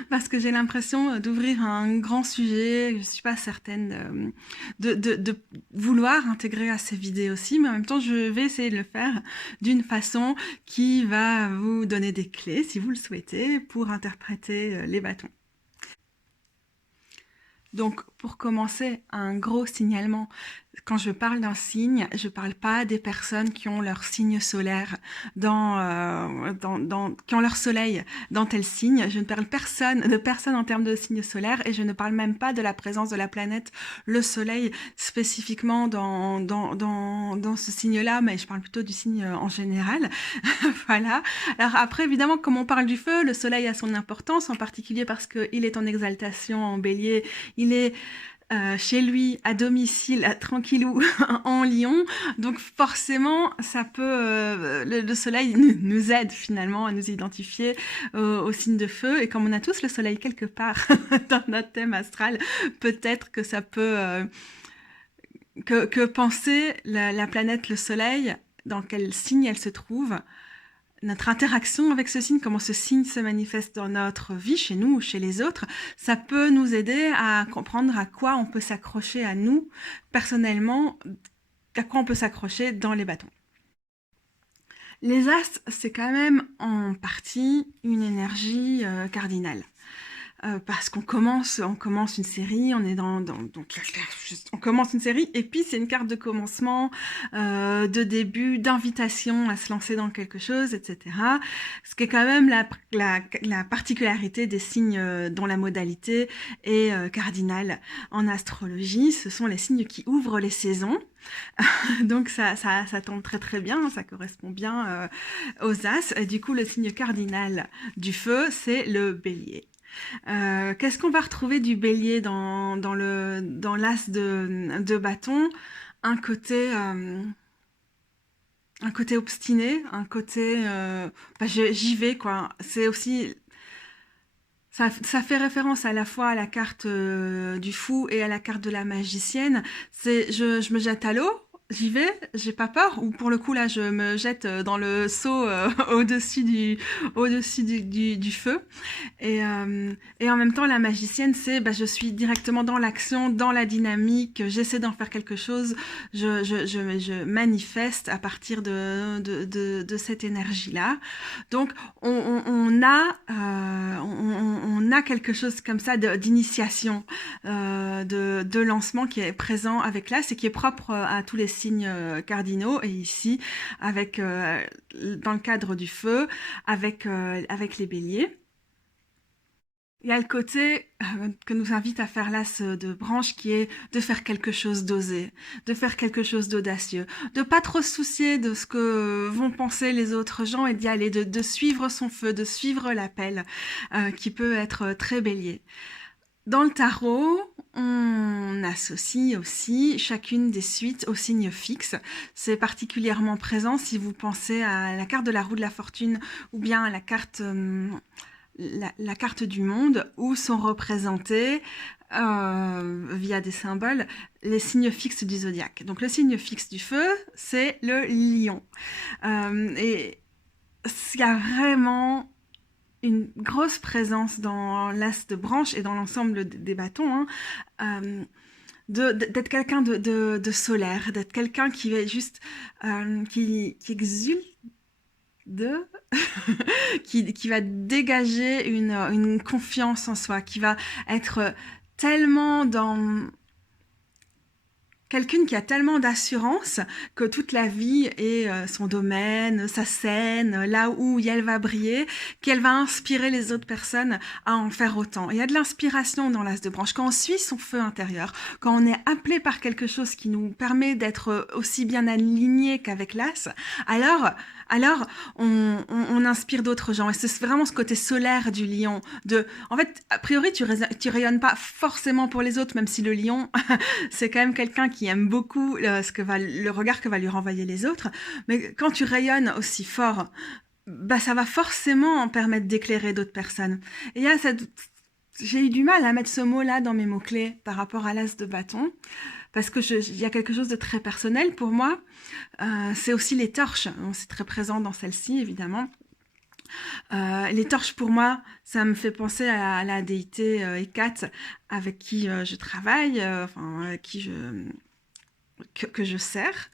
parce que j'ai l'impression d'ouvrir un grand sujet. Je suis pas certaine de vouloir intégrer à ces vidéos aussi, mais en même temps je vais essayer de le faire d'une façon qui va vous donner des clés si vous le souhaitez pour interpréter les bâtons. Donc, pour commencer, un gros signalement. Quand je parle d'un signe, je ne parle pas des personnes qui ont leur signe solaire qui ont leur soleil dans tel signe. Je ne parle de personne en termes de signe solaire et je ne parle même pas de la présence de la planète, le soleil, spécifiquement dans ce signe-là, mais je parle plutôt du signe en général. Voilà. Alors après, évidemment, comme on parle du feu, le soleil a son importance, en particulier parce qu'il est en exaltation en bélier. Il est chez lui, à domicile, tranquillou, en Lion. Donc forcément, ça peut, le soleil nous aide finalement à nous identifier au signe de feu. Et comme on a tous le soleil quelque part dans notre thème astral, peut-être que ça peut... que penser la planète, le soleil, dans quel signe elle se trouve, notre interaction avec ce signe, comment ce signe se manifeste dans notre vie, chez nous ou chez les autres, ça peut nous aider à comprendre à quoi on peut s'accrocher à nous, personnellement, à quoi on peut s'accrocher dans les bâtons. Les astres, c'est quand même en partie une énergie cardinale. Parce qu'on commence une série, on est donc on commence une série et puis c'est une carte de commencement, de début, d'invitation à se lancer dans quelque chose, etc. Ce qui est quand même la particularité des signes dont la modalité est cardinale en astrologie. Ce sont les signes qui ouvrent les saisons. Donc ça tombe très très bien, ça correspond bien aux As. Et du coup, le signe cardinal du feu, c'est le Bélier. Qu'est-ce qu'on va retrouver du Bélier dans l'as de bâton? Un côté obstiné, un côté j'y vais quoi. C'est aussi ça fait référence à la fois à la carte du fou et à la carte de la magicienne. C'est je me jette à l'eau. j'y vais, j'ai pas peur, ou pour le coup là je me jette dans le seau au-dessus du feu. Et en même temps, la magicienne, c'est je suis directement dans l'action, dans la dynamique, j'essaie d'en faire quelque chose, je manifeste à partir de cette énergie-là. Donc, on a quelque chose comme ça d'initiation, de lancement qui est présent avec l'as et qui est propre à tous les signes cardinaux. Et ici, dans le cadre du feu, avec les béliers. Il y a le côté que nous invite à faire l'as de branche qui est de faire quelque chose d'osé, de faire quelque chose d'audacieux, de pas trop se soucier de ce que vont penser les autres gens et d'y aller, de suivre son feu, de suivre l'appel qui peut être très bélier. Dans le tarot, on associe aussi chacune des suites au signe fixe. C'est particulièrement présent si vous pensez à la carte de la roue de la fortune ou bien à la carte du monde, où sont représentés via des symboles les signes fixes du zodiaque. Donc le signe fixe du feu, c'est le lion. Et il y a vraiment une grosse présence dans l'as de branche et dans l'ensemble des bâtons, d'être quelqu'un de solaire, d'être quelqu'un qui est juste qui exulte qui va dégager une confiance en soi, qui va être tellement dans quelqu'une qui a tellement d'assurance que toute la vie est son domaine, sa scène, là où elle va briller, qu'elle va inspirer les autres personnes à en faire autant. Il y a de l'inspiration dans l'as de branche. Quand on suit son feu intérieur, quand on est appelé par quelque chose qui nous permet d'être aussi bien aligné qu'avec l'as, alors on inspire d'autres gens. Et c'est vraiment ce côté solaire du lion. En fait, a priori, tu rayonnes pas forcément pour les autres, même si le lion, c'est quand même quelqu'un qui aime beaucoup le regard que va lui renvoyer les autres. Mais quand tu rayonnes aussi fort, ça va forcément en permettre d'éclairer d'autres personnes. Et j'ai eu du mal à mettre ce mot-là dans mes mots-clés par rapport à l'as de bâton, parce que il y a quelque chose de très personnel pour moi. C'est aussi les torches. C'est très présent dans celle-ci, évidemment. Les torches, pour moi, ça me fait penser à la déité Hécate, avec qui je travaille, que je sers.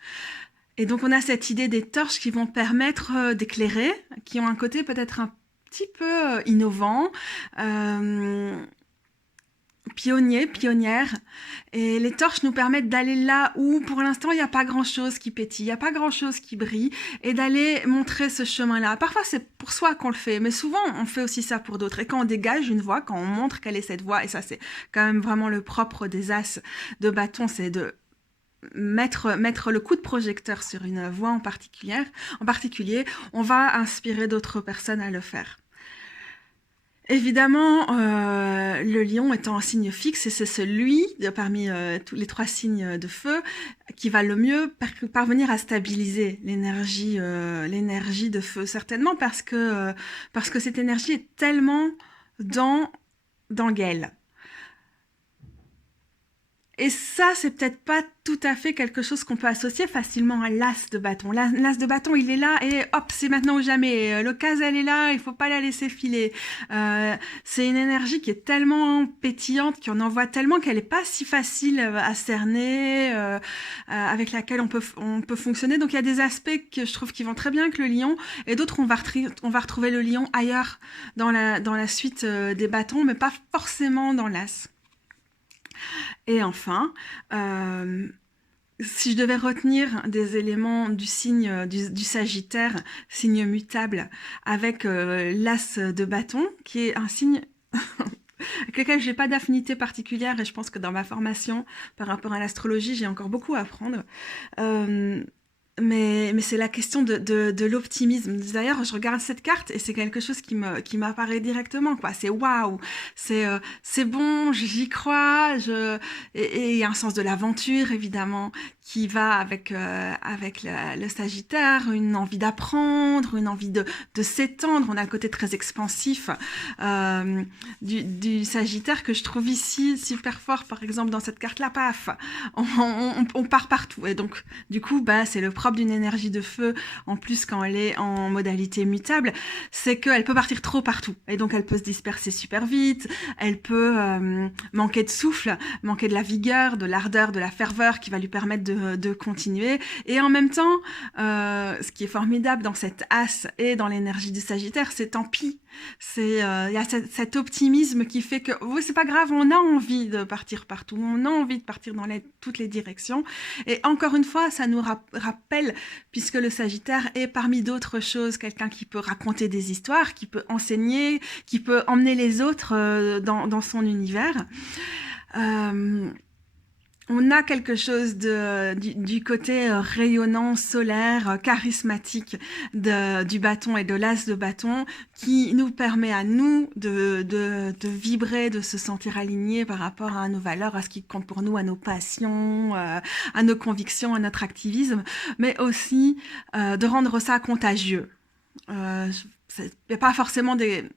Et donc, on a cette idée des torches qui vont permettre d'éclairer, qui ont un côté peut-être un petit peu innovant, pionnière. Et les torches nous permettent d'aller là où, pour l'instant, il n'y a pas grand-chose qui pétille, il n'y a pas grand-chose qui brille, et d'aller montrer ce chemin-là. Parfois, c'est pour soi qu'on le fait, mais souvent, on fait aussi ça pour d'autres. Et quand on dégage une voie, quand on montre quelle est cette voie, et ça, c'est quand même vraiment le propre des as de bâton, c'est de mettre le coup de projecteur sur une voie en particulier, on va inspirer d'autres personnes à le faire. Évidemment, le lion étant un signe fixe, et c'est celui parmi tous les 3 signes de feu qui va le mieux parvenir à stabiliser l'énergie de feu, certainement parce que cette énergie est tellement dans Gaël. Et ça, c'est peut-être pas tout à fait quelque chose qu'on peut associer facilement à l'as de bâton. L'as de bâton, il est là et hop, c'est maintenant ou jamais. L'occasion, elle est là, il faut pas la laisser filer. C'est une énergie qui est tellement pétillante, qu'on en voit tellement qu'elle est pas si facile à cerner, avec laquelle on peut fonctionner. Donc il y a des aspects que je trouve qui vont très bien avec le lion, et d'autres on va retrouver le lion ailleurs dans la suite des bâtons, mais pas forcément dans l'as. Et enfin, si je devais retenir des éléments du signe du Sagittaire, signe mutable, avec l'as de bâton, qui est un signe avec lequel je n'ai pas d'affinité particulière, et je pense que dans ma formation par rapport à l'astrologie, j'ai encore beaucoup à apprendre. Mais c'est la question de l'optimisme. D'ailleurs, je regarde cette carte et c'est quelque chose qui m'apparaît directement, quoi. C'est waouh, c'est bon, j'y crois, et il y a un sens de l'aventure, évidemment, qui va avec le Sagittaire, une envie d'apprendre, une envie de s'étendre. On a le côté très expansif du Sagittaire que je trouve ici super fort, par exemple dans cette carte-là, paf, on part partout. Et donc, du coup, c'est le propre d'une énergie de feu, en plus quand elle est en modalité mutable, c'est qu'elle peut partir trop partout. Et donc, elle peut se disperser super vite, elle peut manquer de souffle, manquer de la vigueur, de l'ardeur, de la ferveur qui va lui permettre de continuer. Et en même temps, ce qui est formidable dans cette as et dans l'énergie du Sagittaire, c'est tant pis. Il y a cet optimisme qui fait que oui, c'est pas grave, on a envie de partir partout, on a envie de partir dans toutes les directions. Et encore une fois, ça nous rappelle, puisque le Sagittaire est parmi d'autres choses quelqu'un qui peut raconter des histoires, qui peut enseigner, qui peut emmener les autres dans son univers. On a quelque chose du côté rayonnant, solaire, charismatique du bâton et de l'as de bâton qui nous permet à nous de vibrer, de se sentir alignés par rapport à nos valeurs, à ce qui compte pour nous, à nos passions, à nos convictions, à notre activisme, mais aussi de rendre ça contagieux. Il n'y a pas forcément des...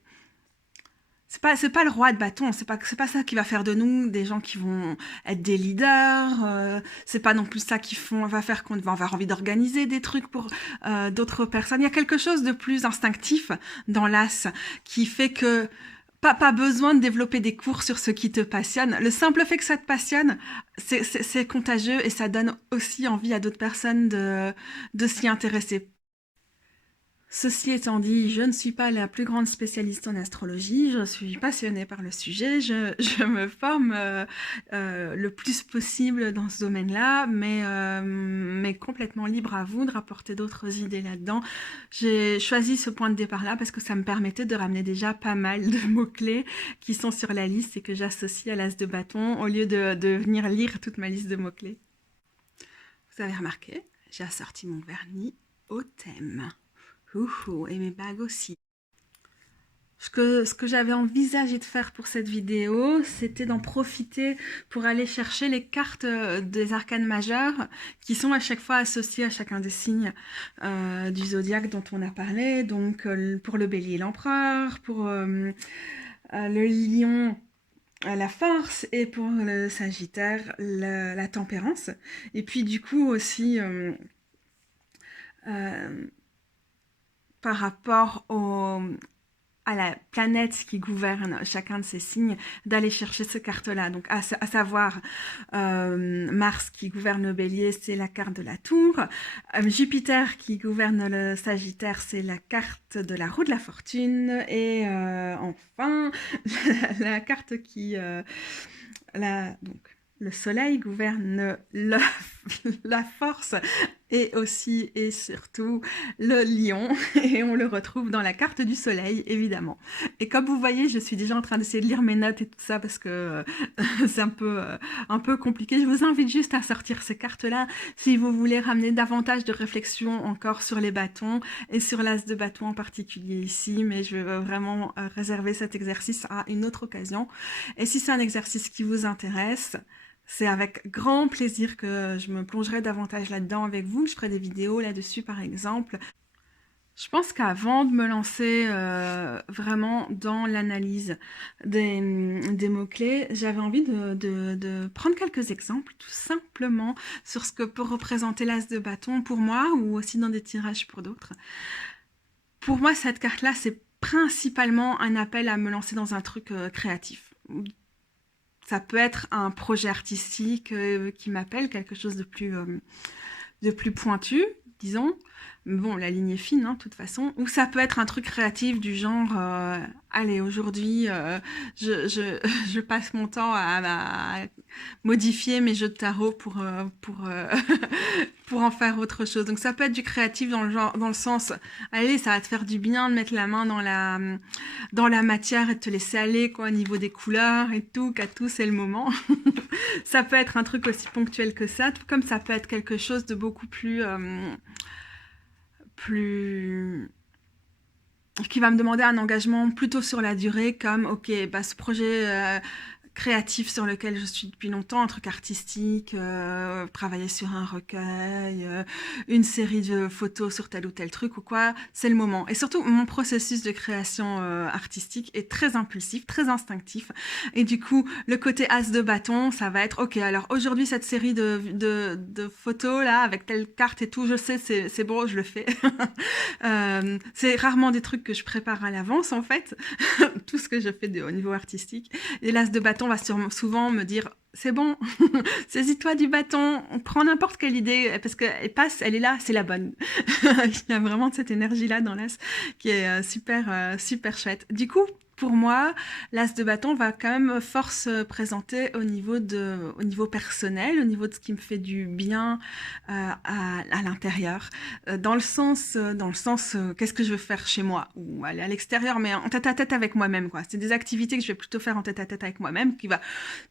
C'est pas le roi de bâton, c'est pas ça qui va faire de nous des gens qui vont être des leaders, c'est pas non plus ça va faire qu'on va avoir envie d'organiser des trucs pour d'autres personnes. Il y a quelque chose de plus instinctif dans l'as qui fait que pas besoin de développer des cours sur ce qui te passionne. Le simple fait que ça te passionne, c'est contagieux et ça donne aussi envie à d'autres personnes de s'y intéresser. Ceci étant dit, je ne suis pas la plus grande spécialiste en astrologie, je suis passionnée par le sujet, je me forme le plus possible dans ce domaine-là, mais complètement libre à vous de rapporter d'autres idées là-dedans. J'ai choisi ce point de départ-là parce que ça me permettait de ramener déjà pas mal de mots-clés qui sont sur la liste et que j'associe à l'as de bâton au lieu de venir lire toute ma liste de mots-clés. Vous avez remarqué, j'ai assorti mon vernis au thème. Et mes bagues aussi. Ce que j'avais envisagé de faire pour cette vidéo, c'était d'en profiter pour aller chercher les cartes des arcanes majeurs qui sont à chaque fois associées à chacun des signes du zodiaque dont on a parlé. Donc pour le bélier, l'empereur, pour le lion, la force, et pour le sagittaire, la tempérance. Et puis du coup aussi... par rapport à la planète qui gouverne chacun de ces signes, d'aller chercher ces cartes-là. Donc, à savoir, Mars qui gouverne le bélier, c'est la carte de la tour. Jupiter qui gouverne le sagittaire, c'est la carte de la roue de la fortune. Et enfin, la carte qui... donc, le soleil gouverne la force et aussi et surtout le lion, et on le retrouve dans la carte du soleil, évidemment. Et comme vous voyez, je suis déjà en train d'essayer de lire mes notes et tout ça parce que c'est un peu compliqué. Je vous invite juste à sortir ces cartes-là si vous voulez ramener davantage de réflexion encore sur les bâtons et sur l'as de bâton en particulier ici, mais je vais vraiment réserver cet exercice à une autre occasion. Et si c'est un exercice qui vous intéresse, c'est avec grand plaisir que je me plongerai davantage là-dedans avec vous. Je ferai des vidéos là-dessus, par exemple. Je pense qu'avant de me lancer vraiment dans l'analyse des mots-clés, j'avais envie de prendre quelques exemples, tout simplement, sur ce que peut représenter l'as de bâton pour moi, ou aussi dans des tirages pour d'autres. Pour moi, cette carte-là, c'est principalement un appel à me lancer dans un truc créatif. Ça peut être un projet artistique qui m'appelle, quelque chose de plus pointu, disons. Bon, la ligne est fine, hein, de toute façon. Ou ça peut être un truc créatif du genre, allez, aujourd'hui, je passe mon temps à modifier mes jeux de tarot pour en faire autre chose. Donc ça peut être du créatif dans le sens, allez, ça va te faire du bien de mettre la main dans la matière et de te laisser aller, quoi, au niveau des couleurs et tout, qu'à tout, c'est le moment. Ça peut être un truc aussi ponctuel que ça, tout comme ça peut être quelque chose de beaucoup plus qui va me demander un engagement plutôt sur la durée, comme ok, ce projet créatif sur lequel je suis depuis longtemps, un truc artistique, travailler sur un recueil, une série de photos sur tel ou tel truc ou quoi, c'est le moment. Et surtout, mon processus de création artistique est très impulsif, très instinctif. Et du coup, le côté as de bâton, ça va être, ok, alors aujourd'hui, cette série de photos là, avec telle carte et tout, je sais, c'est bon, je le fais. C'est rarement des trucs que je prépare à l'avance, en fait, tout ce que je fais au niveau artistique. Et l'as de bâton va souvent me dire c'est bon, saisis-toi du bâton, on prend n'importe quelle idée parce qu'elle passe, elle est là, c'est la bonne. Il y a vraiment cette énergie-là dans l'as qui est super chouette. Du coup, pour moi, l'as de bâton va quand même fort se présenter au niveau personnel, au niveau de ce qui me fait du bien à l'intérieur, dans le sens, qu'est-ce que je veux faire chez moi ou aller à l'extérieur, mais en tête à tête avec moi-même, quoi. C'est des activités que je vais plutôt faire en tête à tête avec moi-même, qui va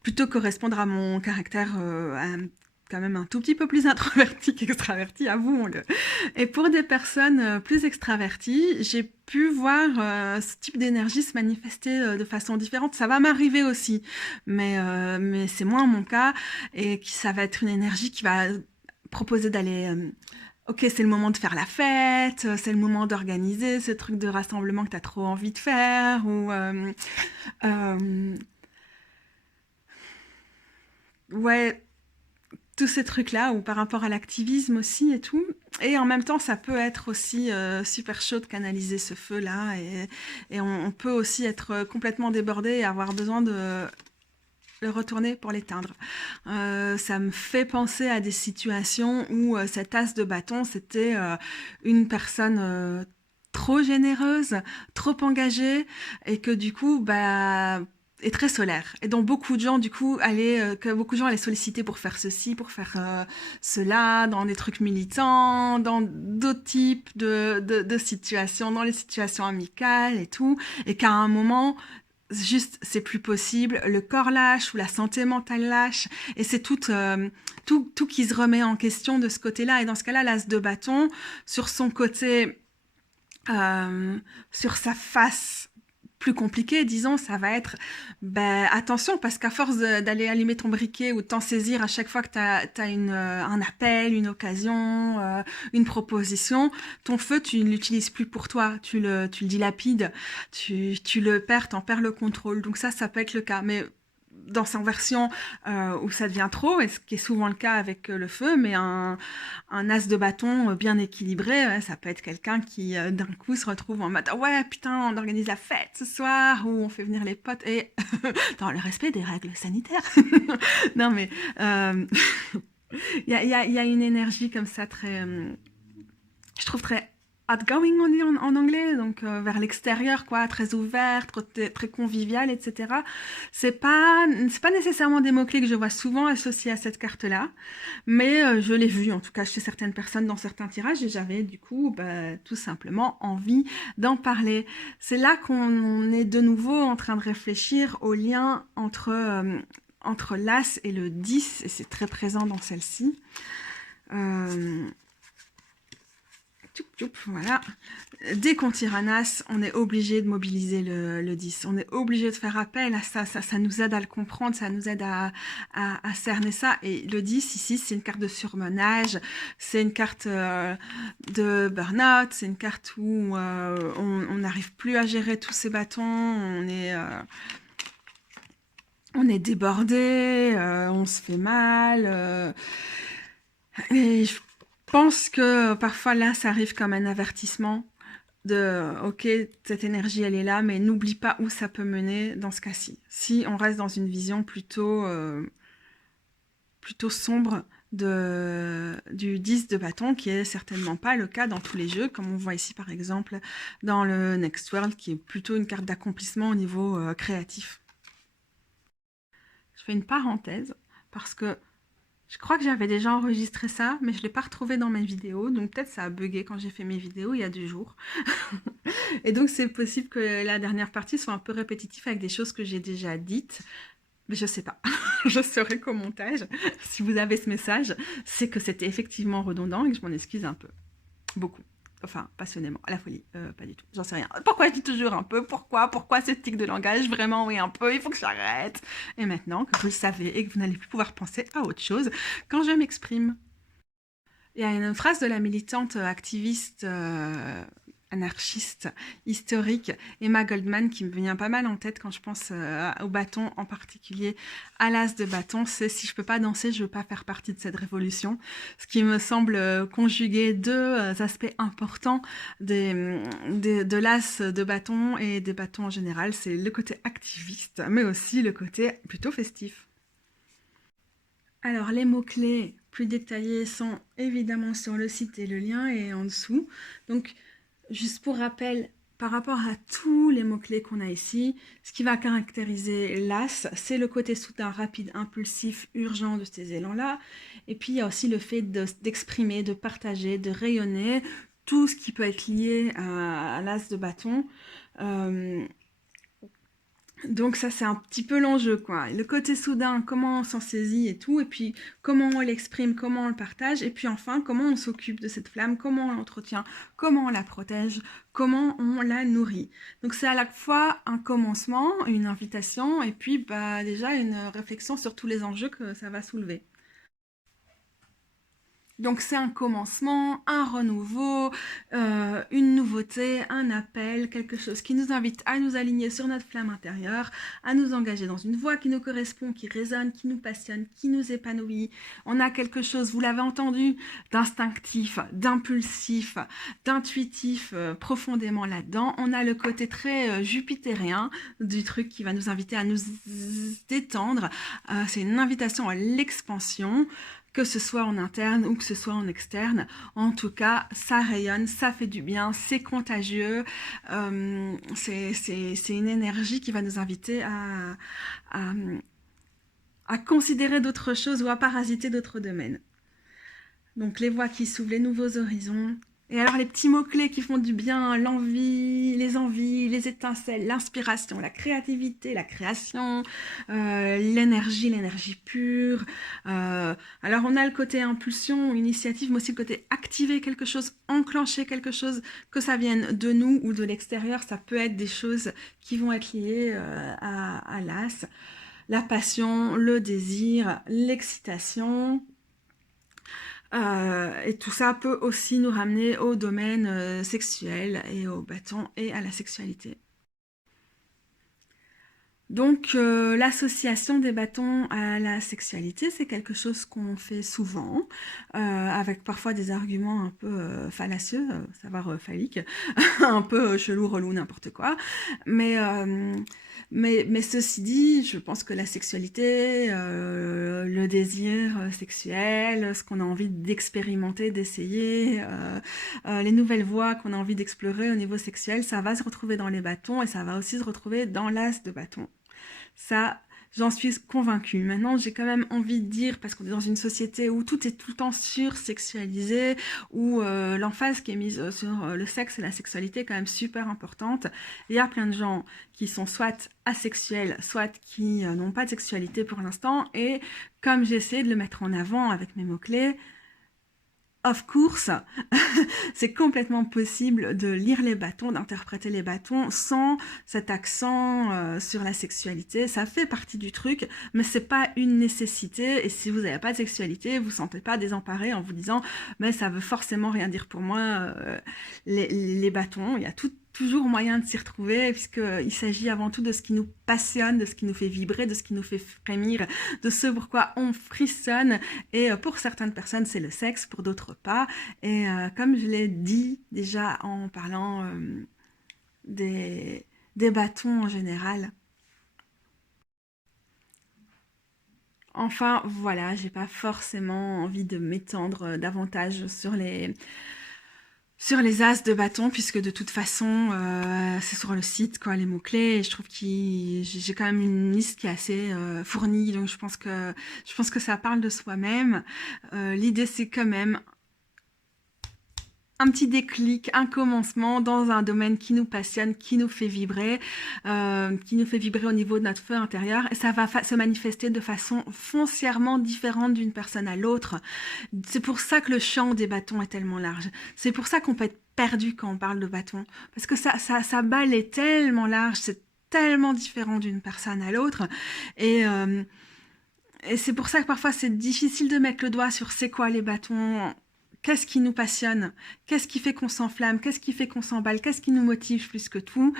plutôt correspondre à mon caractère, quand même un tout petit peu plus introverti qu'extraverti, avouons-le. Et pour des personnes plus extraverties, j'ai pu voir ce type d'énergie se manifester de façon différente. Ça va m'arriver aussi, mais c'est moins mon cas, et ça va être une énergie qui va proposer d'aller... ok, c'est le moment de faire la fête, c'est le moment d'organiser ce truc de rassemblement que tu as trop envie de faire, ou... ouais, tous ces trucs-là, ou par rapport à l'activisme aussi et tout. Et en même temps, ça peut être aussi super chaud de canaliser ce feu-là, et on peut aussi être complètement débordé et avoir besoin de le retourner pour l'éteindre. Ça me fait penser à des situations où cet as de bâton, c'était une personne trop généreuse, trop engagée, et que du coup, bah, est très solaire, et dont beaucoup de gens, du coup, que beaucoup de gens allaient solliciter pour faire ceci, pour faire cela, dans des trucs militants, dans d'autres types de situations, dans les situations amicales et tout, et qu'à un moment, juste c'est plus possible, le corps lâche ou la santé mentale lâche, et c'est tout qui se remet en question de ce côté-là. Et dans ce cas-là, l'as de bâton, sur son côté, sur sa face plus compliquée, disons, ça va être attention, parce qu'à force d'aller allumer ton briquet ou de t'en saisir à chaque fois que t'as un appel, une occasion, une proposition, ton feu, tu ne l'utilises plus pour toi, tu le dilapides, tu le perds, t'en perds le contrôle. Donc ça peut être le cas. Mais dans sa version où ça devient trop, et ce qui est souvent le cas avec le feu, mais un as de bâton bien équilibré, ouais, ça peut être quelqu'un qui d'un coup se retrouve en mode ouais putain, on organise la fête ce soir, ou on fait venir les potes, et dans le respect des règles sanitaires. Non mais il y a une énergie comme ça très, je trouve très outgoing, on dit en anglais, donc vers l'extérieur, quoi, très ouvert, très convivial, etc. C'est pas nécessairement des mots-clés que je vois souvent associés à cette carte-là, mais je l'ai vu, en tout cas, chez certaines personnes dans certains tirages, et j'avais du coup tout simplement envie d'en parler. C'est là qu'on est de nouveau en train de réfléchir au lien entre l'As et le 10, et c'est très présent dans celle-ci. Voilà. Dès qu'on tire un as, on est obligé de mobiliser le 10. On est obligé de faire appel à ça. Ça nous aide à le comprendre, ça nous aide à cerner ça. Et le 10, ici, c'est une carte de surmenage, c'est une carte de burn-out, c'est une carte où on n'arrive plus à gérer tous ces bâtons, on est débordé, on se fait mal. Et je pense que parfois là, ça arrive comme un avertissement de ok, cette énergie elle est là, mais n'oublie pas où ça peut mener dans ce cas-ci. Si on reste dans une vision plutôt sombre du 10 de bâton, qui est certainement pas le cas dans tous les jeux, comme on voit ici par exemple dans le Next World, qui est plutôt une carte d'accomplissement au niveau créatif. Je fais une parenthèse parce que je crois que j'avais déjà enregistré ça, mais je ne l'ai pas retrouvé dans mes vidéos, donc peut-être ça a bugué quand j'ai fait mes vidéos il y a 2 jours. Et donc c'est possible que la dernière partie soit un peu répétitive avec des choses que j'ai déjà dites, mais je sais pas. Je saurai qu'au montage, si vous avez ce message, c'est que c'était effectivement redondant et que je m'en excuse un peu. Beaucoup. Enfin, passionnément, à la folie, pas du tout, j'en sais rien. Pourquoi je dis toujours un peu? Pourquoi ce tic de langage? Vraiment, oui, un peu, il faut que j'arrête. Et maintenant que vous le savez et que vous n'allez plus pouvoir penser à autre chose quand je m'exprime. Il y a une phrase de la militante activiste anarchiste historique Emma Goldman qui me vient pas mal en tête quand je pense au bâton, en particulier à l'as de bâton, c'est si je peux pas danser, je veux pas faire partie de cette révolution. Ce qui me semble conjuguer deux aspects importants de l'as de bâton et des bâtons en général, c'est le côté activiste, mais aussi le côté plutôt festif. Alors, les mots-clés plus détaillés sont évidemment sur le site et le lien est en dessous. Donc, juste pour rappel, par rapport à tous les mots-clés qu'on a ici, ce qui va caractériser l'as, c'est le côté soudain, rapide, impulsif, urgent de ces élans-là. Et puis, il y a aussi le fait d'exprimer, de partager, de rayonner, tout ce qui peut être lié à l'as de bâton. Donc ça, c'est un petit peu l'enjeu, quoi. Le côté soudain, comment on s'en saisit et tout, et puis comment on l'exprime, comment on le partage, et puis enfin, comment on s'occupe de cette flamme, comment on l'entretient, comment on la protège, comment on la nourrit. Donc c'est à la fois un commencement, une invitation, et puis bah, déjà une réflexion sur tous les enjeux que ça va soulever. Donc c'est un commencement, un renouveau, une nouveauté, un appel, quelque chose qui nous invite à nous aligner sur notre flamme intérieure, à nous engager dans une voie qui nous correspond, qui résonne, qui nous passionne, qui nous épanouit. On a quelque chose, vous l'avez entendu, d'instinctif, d'impulsif, d'intuitif profondément là-dedans. On a le côté très jupitérien du truc qui va nous inviter à nous détendre. C'est une invitation à l'expansion, que ce soit en interne ou que ce soit en externe. En tout cas, ça rayonne, ça fait du bien, c'est contagieux, c'est une énergie qui va nous inviter à considérer d'autres choses ou à parasiter d'autres domaines. Donc les voies qui s'ouvrent, les nouveaux horizons. Et alors les petits mots-clés qui font du bien, l'envie, les étincelles, l'inspiration, la créativité, la création, l'énergie pure. Alors on a le côté impulsion, initiative, mais aussi le côté activer quelque chose, enclencher quelque chose, que ça vienne de nous ou de l'extérieur. Ça peut être des choses qui vont être liées à l'as, la passion, le désir, l'excitation. Et tout ça peut aussi nous ramener au domaine sexuel et au bâton et à la sexualité. Donc l'association des bâtons à la sexualité, c'est quelque chose qu'on fait souvent, avec parfois des arguments un peu fallacieux, savoir phallique, un peu chelou, relou, n'importe quoi. Mais ceci dit, je pense que la sexualité, le désir sexuel, ce qu'on a envie d'expérimenter, d'essayer, les nouvelles voies qu'on a envie d'explorer au niveau sexuel, ça va se retrouver dans les bâtons et ça va aussi se retrouver dans l'as de bâton. Ça, j'en suis convaincue. Maintenant, j'ai quand même envie de dire, parce qu'on est dans une société où tout est tout le temps sursexualisé, où l'emphase qui est mise sur le sexe et la sexualité est quand même super importante. Il y a plein de gens qui sont soit asexuels, soit qui n'ont pas de sexualité pour l'instant. Et comme j'essaie de le mettre en avant avec mes mots-clés, of course, c'est complètement possible de lire les bâtons, d'interpréter les bâtons sans cet accent sur la sexualité. Ça fait partie du truc, mais c'est pas une nécessité. Et si vous n'avez pas de sexualité, vous ne sentez pas désemparé en vous disant mais ça veut forcément rien dire pour moi, les bâtons. Il y a toujours moyen de s'y retrouver, puisqu'il s'agit avant tout de ce qui nous passionne, de ce qui nous fait vibrer, de ce qui nous fait frémir, de ce pourquoi on frissonne. Et pour certaines personnes, c'est le sexe, pour d'autres pas. Et comme je l'ai dit déjà en parlant des bâtons en général, enfin voilà, j'ai pas forcément envie de m'étendre davantage sur les as de bâton, puisque de toute façon, c'est sur le site, quoi, les mots-clés, et je trouve que j'ai quand même une liste qui est assez fournie, donc je pense que ça parle de soi-même. L'idée, c'est quand même un petit déclic, un commencement dans un domaine qui nous passionne, qui nous fait vibrer au niveau de notre feu intérieur. Et ça va se manifester de façon foncièrement différente d'une personne à l'autre. C'est pour ça que le champ des bâtons est tellement large. C'est pour ça qu'on peut être perdu quand on parle de bâton, parce que ça balaye tellement large, c'est tellement différent d'une personne à l'autre, et, euh, et c'est pour ça que parfois c'est difficile de mettre le doigt sur c'est quoi les bâtons, qu'est-ce qui nous passionne, qu'est-ce qui fait qu'on s'enflamme, qu'est-ce qui fait qu'on s'emballe, qu'est-ce qui nous motive plus que tout.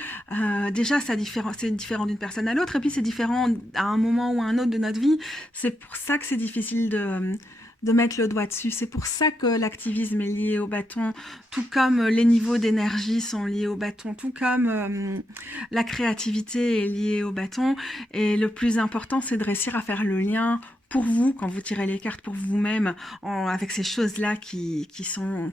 Déjà, c'est différent d'une personne à l'autre, et puis c'est différent à un moment ou à un autre de notre vie. C'est pour ça que c'est difficile de mettre le doigt dessus. C'est pour ça que l'activisme est lié au bâton, tout comme les niveaux d'énergie sont liés au bâton, tout comme la créativité est liée au bâton. Et le plus important, c'est de réussir à faire le lien pour vous, quand vous tirez les cartes pour vous-même, avec ces choses-là qui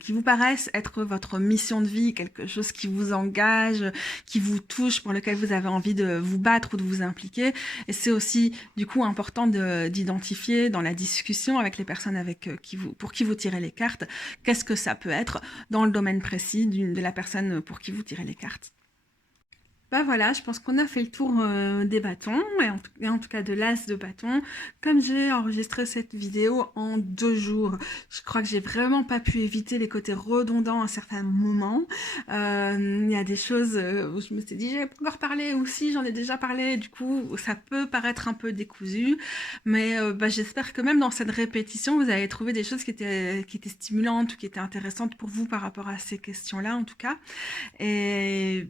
vous paraissent être votre mission de vie, quelque chose qui vous engage, qui vous touche, pour lequel vous avez envie de vous battre ou de vous impliquer. Et c'est aussi, du coup, important d'identifier dans la discussion avec les personnes pour qui vous tirez les cartes, qu'est-ce que ça peut être dans le domaine précis de la personne pour qui vous tirez les cartes. Bah voilà, je pense qu'on a fait le tour des bâtons, et en tout cas de l'as de bâton. Comme j'ai enregistré cette vidéo en 2 jours, je crois que j'ai vraiment pas pu éviter les côtés redondants à certains moments. Il y a des choses où je me suis dit, j'ai pas encore parlé, ou si j'en ai déjà parlé, du coup ça peut paraître un peu décousu, mais j'espère que même dans cette répétition, vous avez trouvé des choses qui étaient stimulantes ou qui étaient intéressantes pour vous par rapport à ces questions-là en tout cas. Et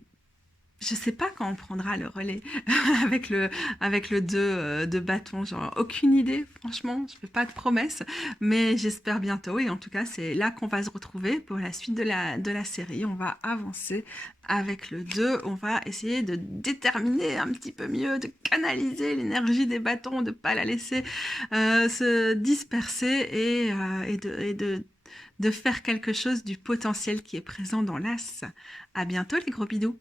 je sais pas quand on prendra le relais avec le 2 de bâton, genre aucune idée, franchement, je fais pas de promesses, mais j'espère bientôt, et en tout cas c'est là qu'on va se retrouver pour la suite de la série. On va avancer avec le 2, on va essayer de déterminer un petit peu mieux, de canaliser l'énergie des bâtons, de pas la laisser se disperser, et de faire quelque chose du potentiel qui est présent dans l'as. À bientôt les gros bidous.